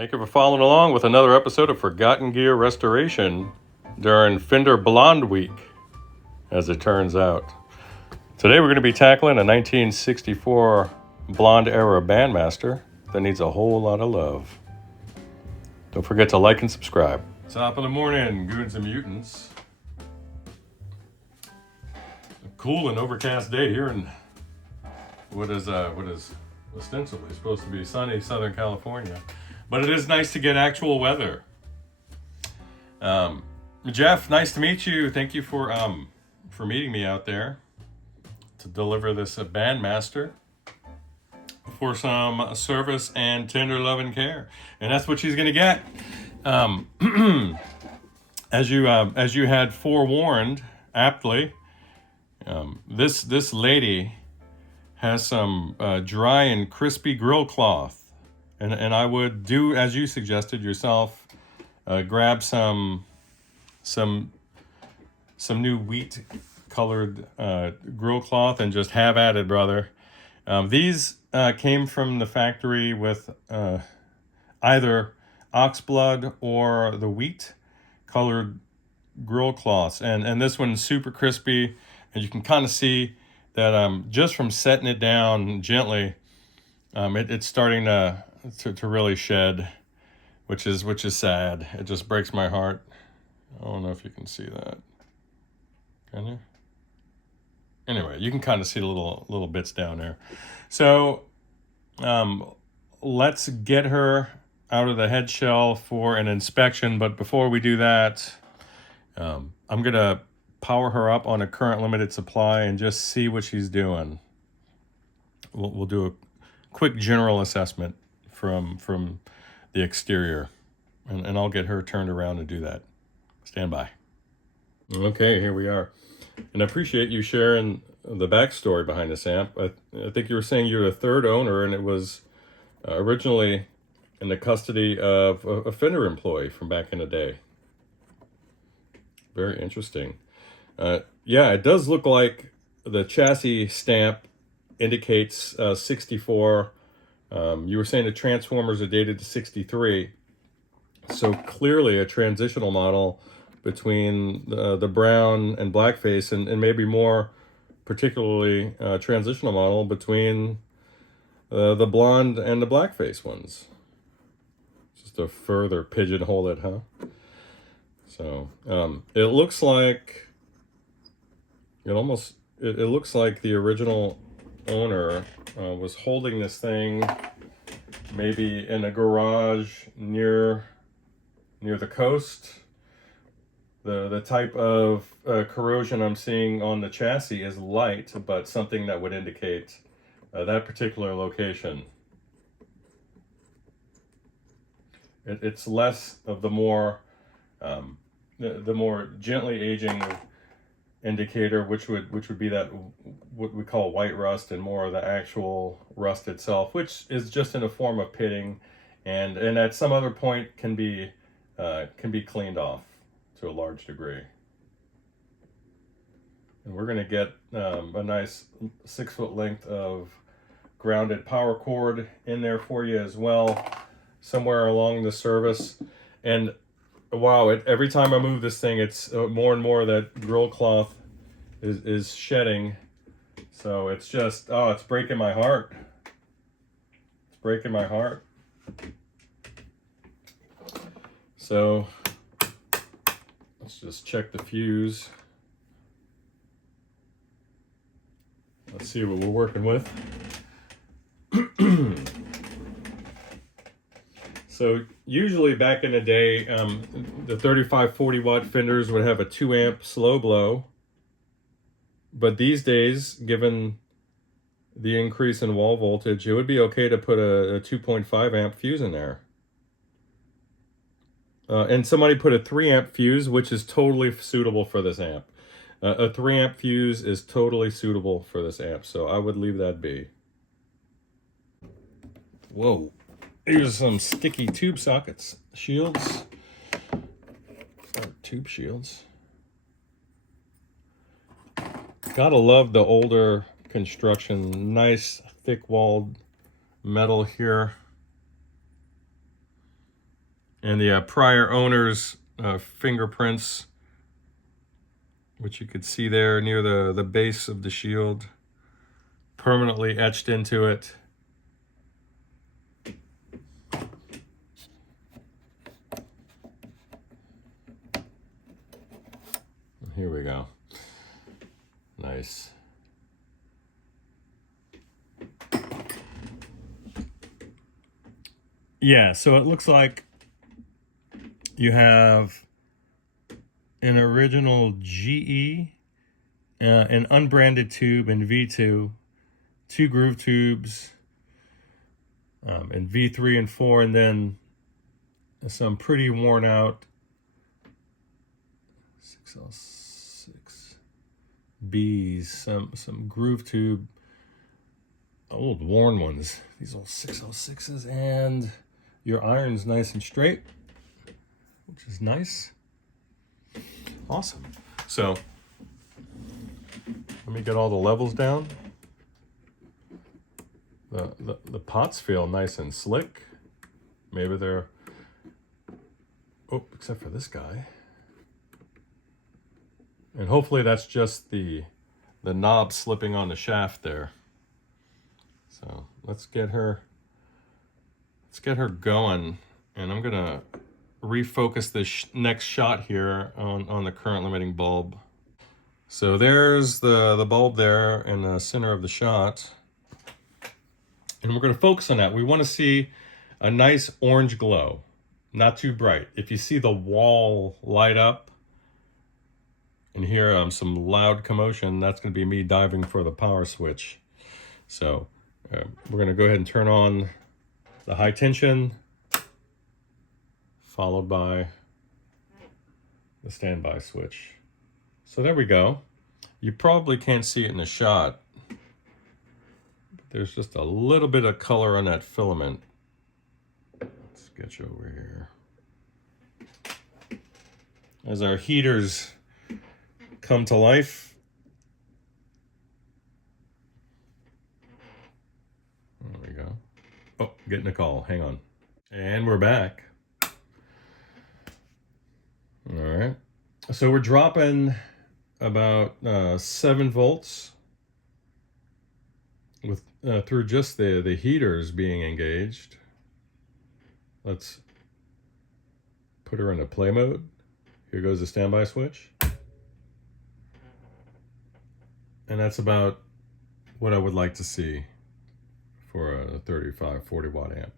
Thank you for following along with another episode of Forgotten Gear Restoration during Fender Blonde Week, as it turns out. Today we're going to be tackling a 1964 Blonde era Bandmaster that needs a whole lot of love. Don't forget to like and subscribe. Top of the morning, goons and mutants. A cool and overcast day here in what is ostensibly supposed to be sunny Southern California. But it is nice to get actual weather. Jeff, nice to meet you. Thank you for meeting me out there to deliver this Bandmaster for some service and tender love and care, and that's what she's gonna get. As you had forewarned aptly, this lady has some dry and crispy grill cloth. And I would do as you suggested yourself, grab some new wheat colored grill cloth and just have at it, brother. These came from the factory with either oxblood or the wheat colored grill cloths, and this one's super crispy, and you can kind of see that just from setting it down gently, it's starting to really shed, which is sad. It just breaks my heart. I don't know if you can see that. Can you? Anyway, you can kind of see the little bits down there. So let's get her out of the head shell for an inspection. But before we do that, I'm gonna power her up on a current limited supply and just see what she's doing. We'll do a quick general assessment from the exterior, and I'll get her turned around and do that. Stand by. Okay, here we are. And I appreciate you sharing the backstory behind this amp. I think you were saying you're the third owner, and it was originally in the custody of a Fender employee from back in the day. Very interesting. Yeah, it does look like the chassis stamp indicates 64. You were saying the transformers are dated to 63. So clearly a transitional model between the brown and blackface, and maybe more particularly a transitional model between the blonde and the blackface ones. Just to further pigeonhole it, huh? So it looks like it looks like the original owner was holding this thing maybe in a garage near the coast. The type of corrosion I'm seeing on the chassis is light, but something that would indicate that particular location. It's less of the more gently aging indicator, which would be that what we call white rust, and more of the actual rust itself, which is just in a form of pitting, and at some other point can be cleaned off to a large degree. And we're going to get a nice 6 foot length of grounded power cord in there for you as well, somewhere along the service. And wow, every time I move this thing, it's more and more that grill cloth is shedding. So it's just, it's breaking my heart. It's breaking my heart. So let's just check the fuse. Let's see what we're working with. So usually back in the day, the 3540 watt Fenders would have a 2 amp slow blow. But these days, given the increase in wall voltage, it would be okay to put a 2.5 amp fuse in there. And somebody put a 3 amp fuse, which is totally suitable for this amp. A 3 amp fuse is totally suitable for this amp, so I would leave that be. Whoa. Here's some sticky tube sockets. Shields. Or tube shields. Gotta love the older construction. Nice thick-walled metal here. And the prior owner's fingerprints, which you could see there near the base of the shield, permanently etched into it. Here we go. Nice. Yeah, so it looks like you have an original GE, an unbranded tube in V2, 2 groove tubes in V3 and 4, and then some pretty worn out 606 Bs, some groove tube, old worn ones. These old 606s, and your iron's nice and straight, which is nice. Awesome. So let me get all the levels down. The pots feel nice and slick. Maybe they're, oh, except for this guy. And hopefully that's just the knob slipping on the shaft there. So let's get her going, and I'm gonna refocus this next shot here on the current limiting bulb. So there's the bulb there in the center of the shot, and we're gonna focus on that. We want to see a nice orange glow, not too bright. If you see the wall light up and hear some loud commotion, that's gonna be me diving for the power switch. So we're gonna go ahead and turn on the high tension, followed by the standby switch. So there we go. You probably can't see it in the shot. There's just a little bit of color on that filament. Let's get you over here. As our heaters come to life. There we go. Oh, getting a call. Hang on. And we're back. All right. So we're dropping about 7 volts with through just the heaters being engaged. Let's put her into play mode. Here goes the standby switch. And that's about what I would like to see for a 35, 40 watt amp.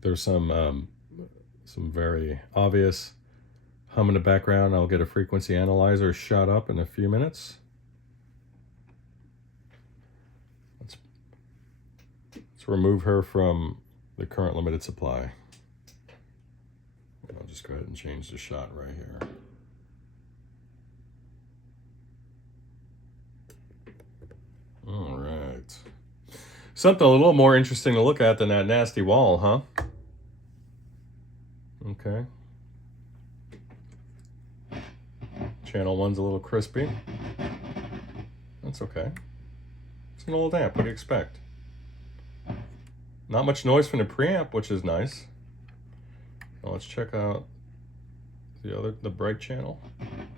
There's some very obvious hum in the background. I'll get a frequency analyzer shot up in a few minutes. Let's remove her from the current limited supply. I'll just go ahead and change the shot right here. All right. Something a little more interesting to look at than that nasty wall, huh? Okay. Channel 1's a little crispy. That's okay. It's an old amp. What do you expect? Not much noise from the preamp, which is nice. Now let's check out the bright channel,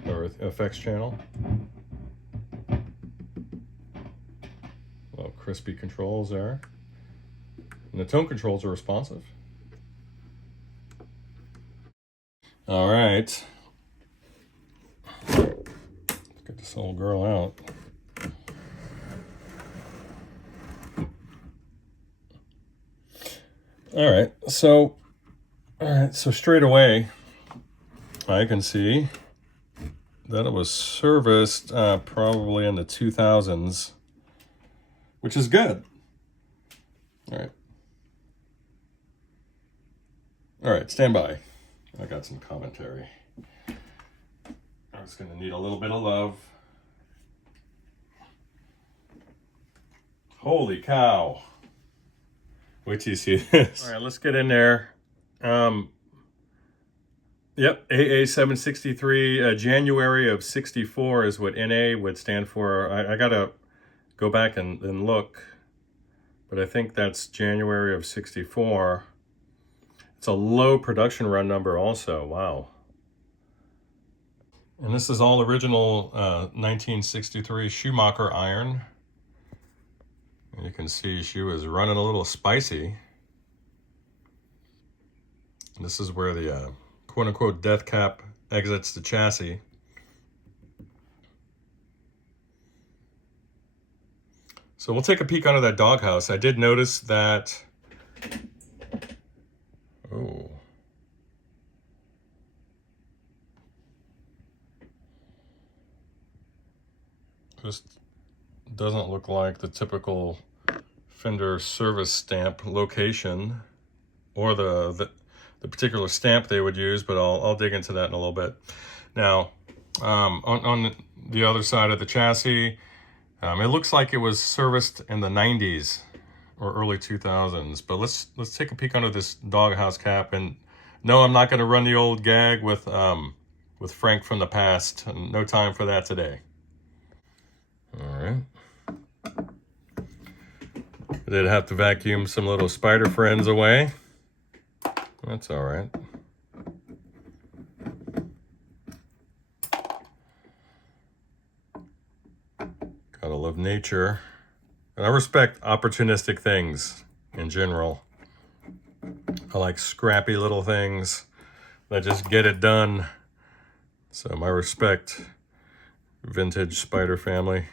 or effects channel. Little crispy controls there. And the tone controls are responsive. All right. Let's get this old girl out. All right, so straight away, I can see that it was serviced probably in the 2000s, which is good. All right, stand by. I got some commentary. I was gonna need a little bit of love. Holy cow. Wait till you see this. All right, let's get in there. Yep, AA763, January of 64 is what NA would stand for. I gotta go back and look, but I think that's January of 64. It's a low production run number also. Wow. And this is all original 1963 Schumacher iron. And you can see she was running a little spicy. And this is where the quote-unquote death cap exits the chassis. So we'll take a peek under that doghouse. I did notice that, oh, this doesn't look like the typical Fender service stamp location or the particular stamp they would use, but I'll dig into that in a little bit. Now, on the other side of the chassis, it looks like it was serviced in the 90s or early 2000s, but let's take a peek under this doghouse cap. And no, I'm not going to run the old gag with Frank from the past. No time for that today. All right. I did have to vacuum some little spider friends away. That's all right. Gotta love nature. And I respect opportunistic things in general. I like scrappy little things that just get it done. So my respect, vintage spider family.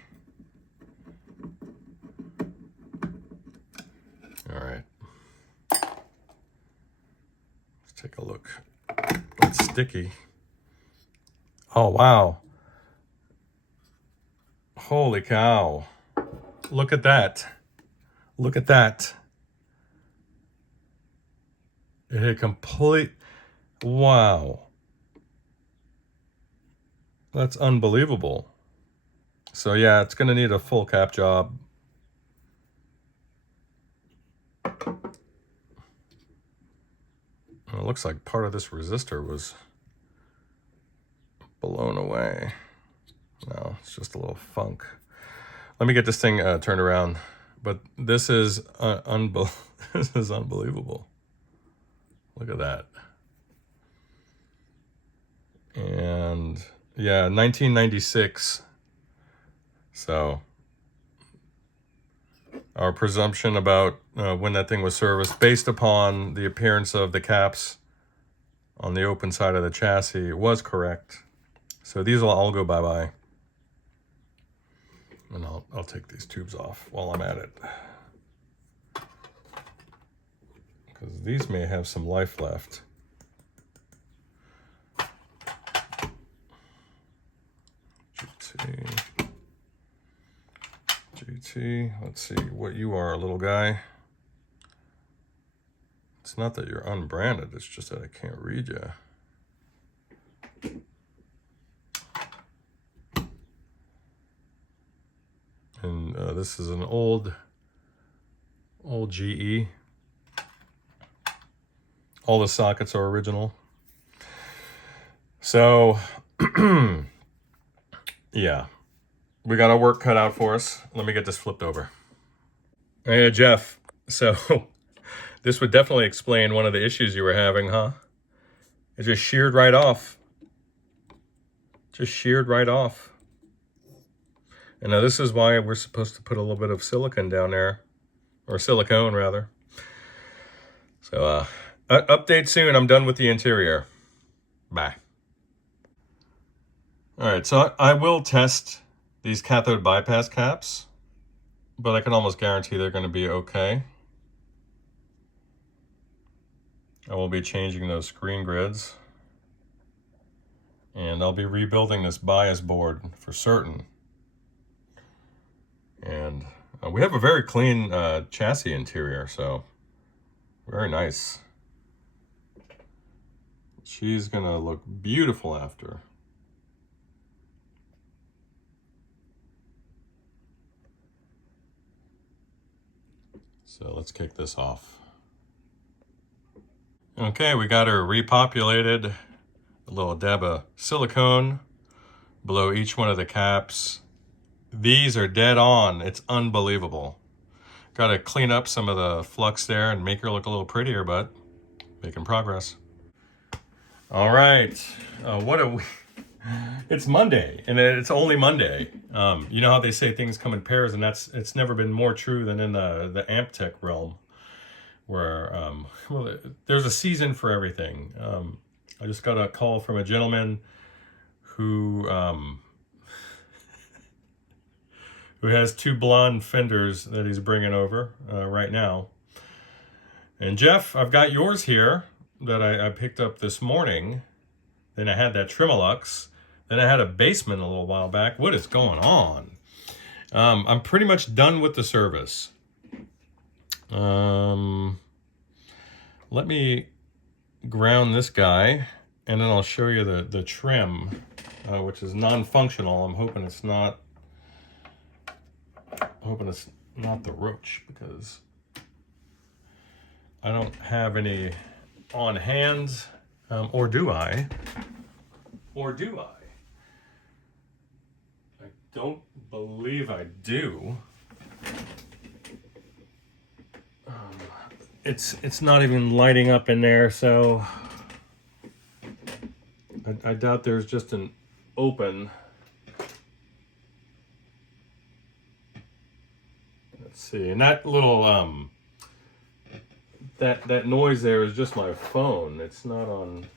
All right. Let's take a look. It's sticky. Oh, wow. Holy cow. Look at that. Look at that. It hit complete. Wow. That's unbelievable. So yeah, it's going to need a full cap job. It looks like part of this resistor was blown away. No, it's just a little funk. Let me get this thing turned around. But this is this is unbelievable. Look at that. And yeah, 1996. So our presumption about when that thing was serviced, based upon the appearance of the caps on the open side of the chassis, was correct. So these will all go bye-bye. And I'll take these tubes off while I'm at it, because these may have some life left. GT, let's see what you are, little guy. It's not that you're unbranded, it's just that I can't read you. And this is an old GE. All the sockets are original. So, yeah, we got our work cut out for us. Let me get this flipped over. Hey, Jeff. So, this would definitely explain one of the issues you were having, huh? It just sheared right off. Just sheared right off. And now this is why we're supposed to put a little bit of silicone down there, or silicone rather. So update soon. I'm done with the interior. Bye. All right, so I will test these cathode bypass caps, but I can almost guarantee they're going to be okay. I will be changing those screen grids, and I'll be rebuilding this bias board for certain. And we have a very clean chassis interior, so very nice. She's gonna look beautiful after. So let's kick this off. Okay, we got her repopulated. A little dab of silicone below each one of the caps. These are dead on. It's unbelievable. Got to clean up some of the flux there and make her look a little prettier, but making progress. All right, what a week. It's Monday, and it's only Monday. You know how they say things come in pairs, and it's never been more true than in the amp tech realm, where well, there's a season for everything. I just got a call from a gentleman who who has 2 blonde Fenders that he's bringing over right now. And Jeff, I've got yours here that I picked up this morning. Then I had that Tremolux. Then I had a Bassman a little while back. What is going on? I'm pretty much done with the service. Let me ground this guy, and then I'll show you the trim, which is non-functional. I'm hoping it's not the roach, because I don't have any on hand, or do I? Or do I? I don't believe I do. It's not even lighting up in there, so I doubt there's just an open. Let's see, and that little that noise there is just my phone. It's not on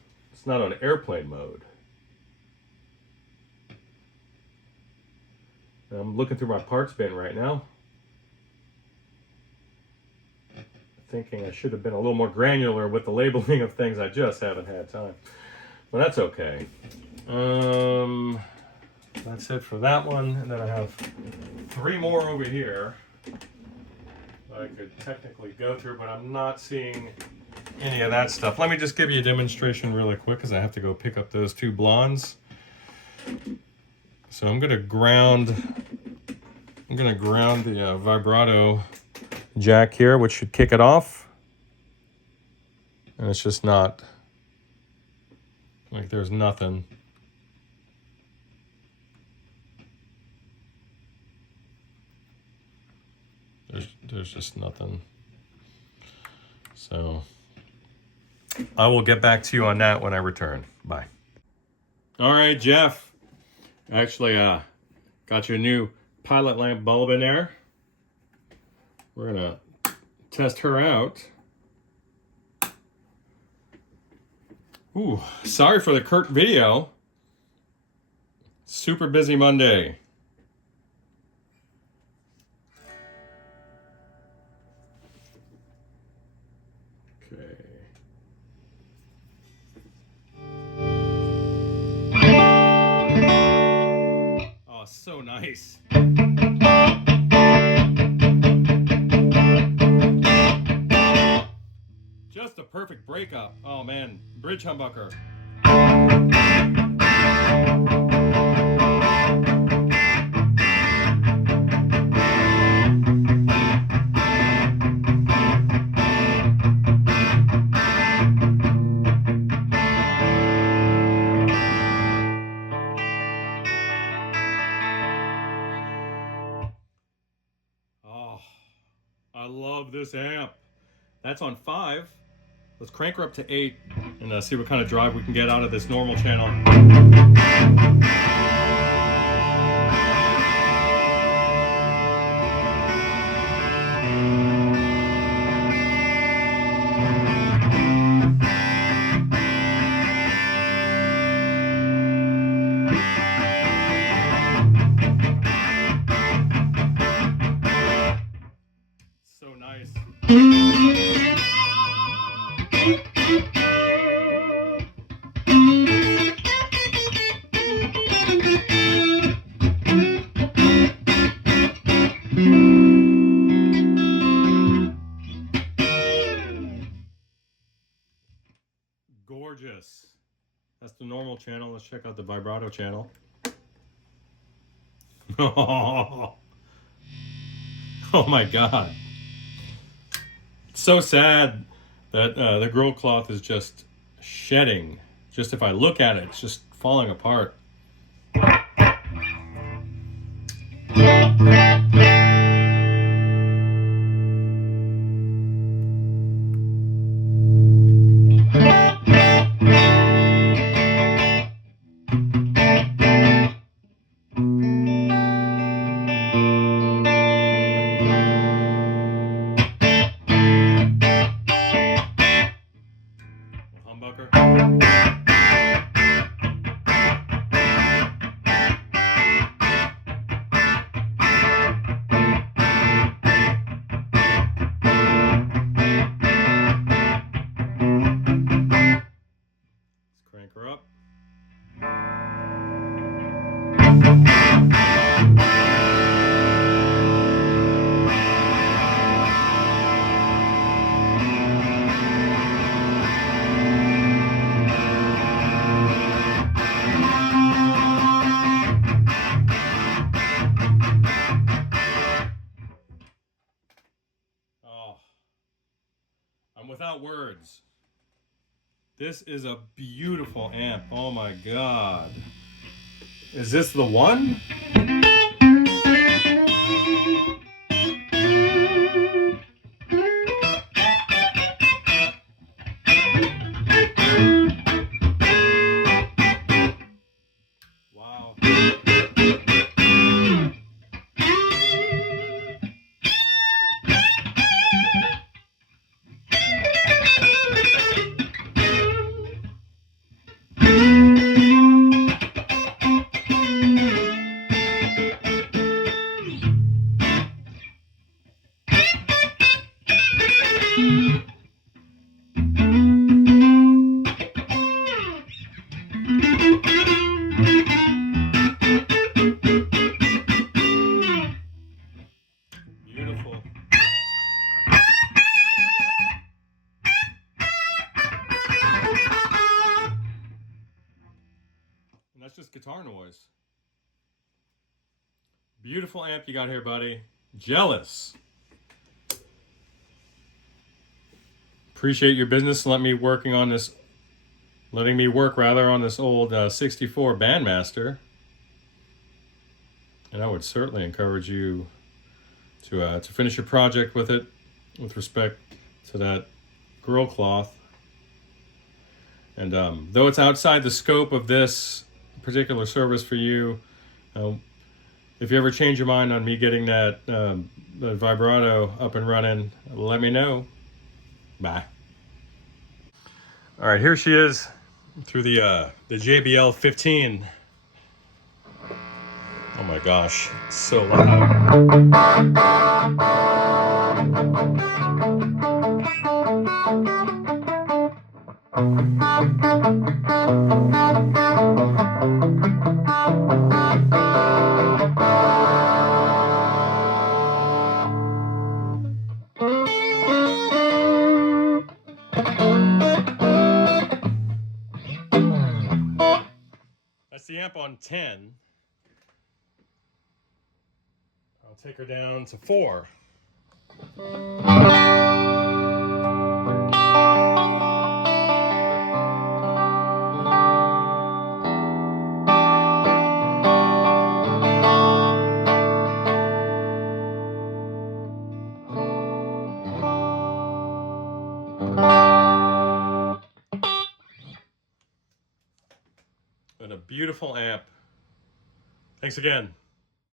airplane mode. I'm looking through my parts bin right now, thinking I should have been a little more granular with the labeling of things. I just haven't had time. Well, that's okay. That's it for that one. And then I have 3 more over here that I could technically go through, but I'm not seeing any of that stuff. Let me just give you a demonstration really quick, because I have to go pick up those 2 blondes. So I'm gonna ground the vibrato jack here, which should kick it off. And it's just not, like, there's nothing. There's just nothing. So I will get back to you on that when I return. Bye. All right, Jeff. Actually, got your new pilot lamp bulb in there. We're gonna test her out. Ooh, sorry for the curt video. Super busy Monday. Okay. Oh, so nice. Just a perfect breakup. Oh man, bridge humbucker. Oh, I love this amp. That's on 5. Let's crank her up to 8 and see what kind of drive we can get out of this normal channel. So nice. Gorgeous. That's the normal channel. Let's check out the vibrato channel. Oh my God. It's so sad that the grill cloth is just shedding. Just if I look at it, it's just falling apart. I'm without words. This is a beautiful amp. Oh my God. Is this the one? Wow. Beautiful. And that's just guitar noise. Beautiful amp you got here, buddy. Jealous. Appreciate your business and letting me work on this old 64 Bandmaster. And I would certainly encourage you to finish your project with it, with respect to that grill cloth. And though it's outside the scope of this particular service for you, if you ever change your mind on me getting that vibrato up and running, let me know. Bye. All right, here she is through the JBL 15. Oh my gosh, it's so loud. That's the amp on 10. I'll take her down to 4. And a beautiful amp. Thanks again.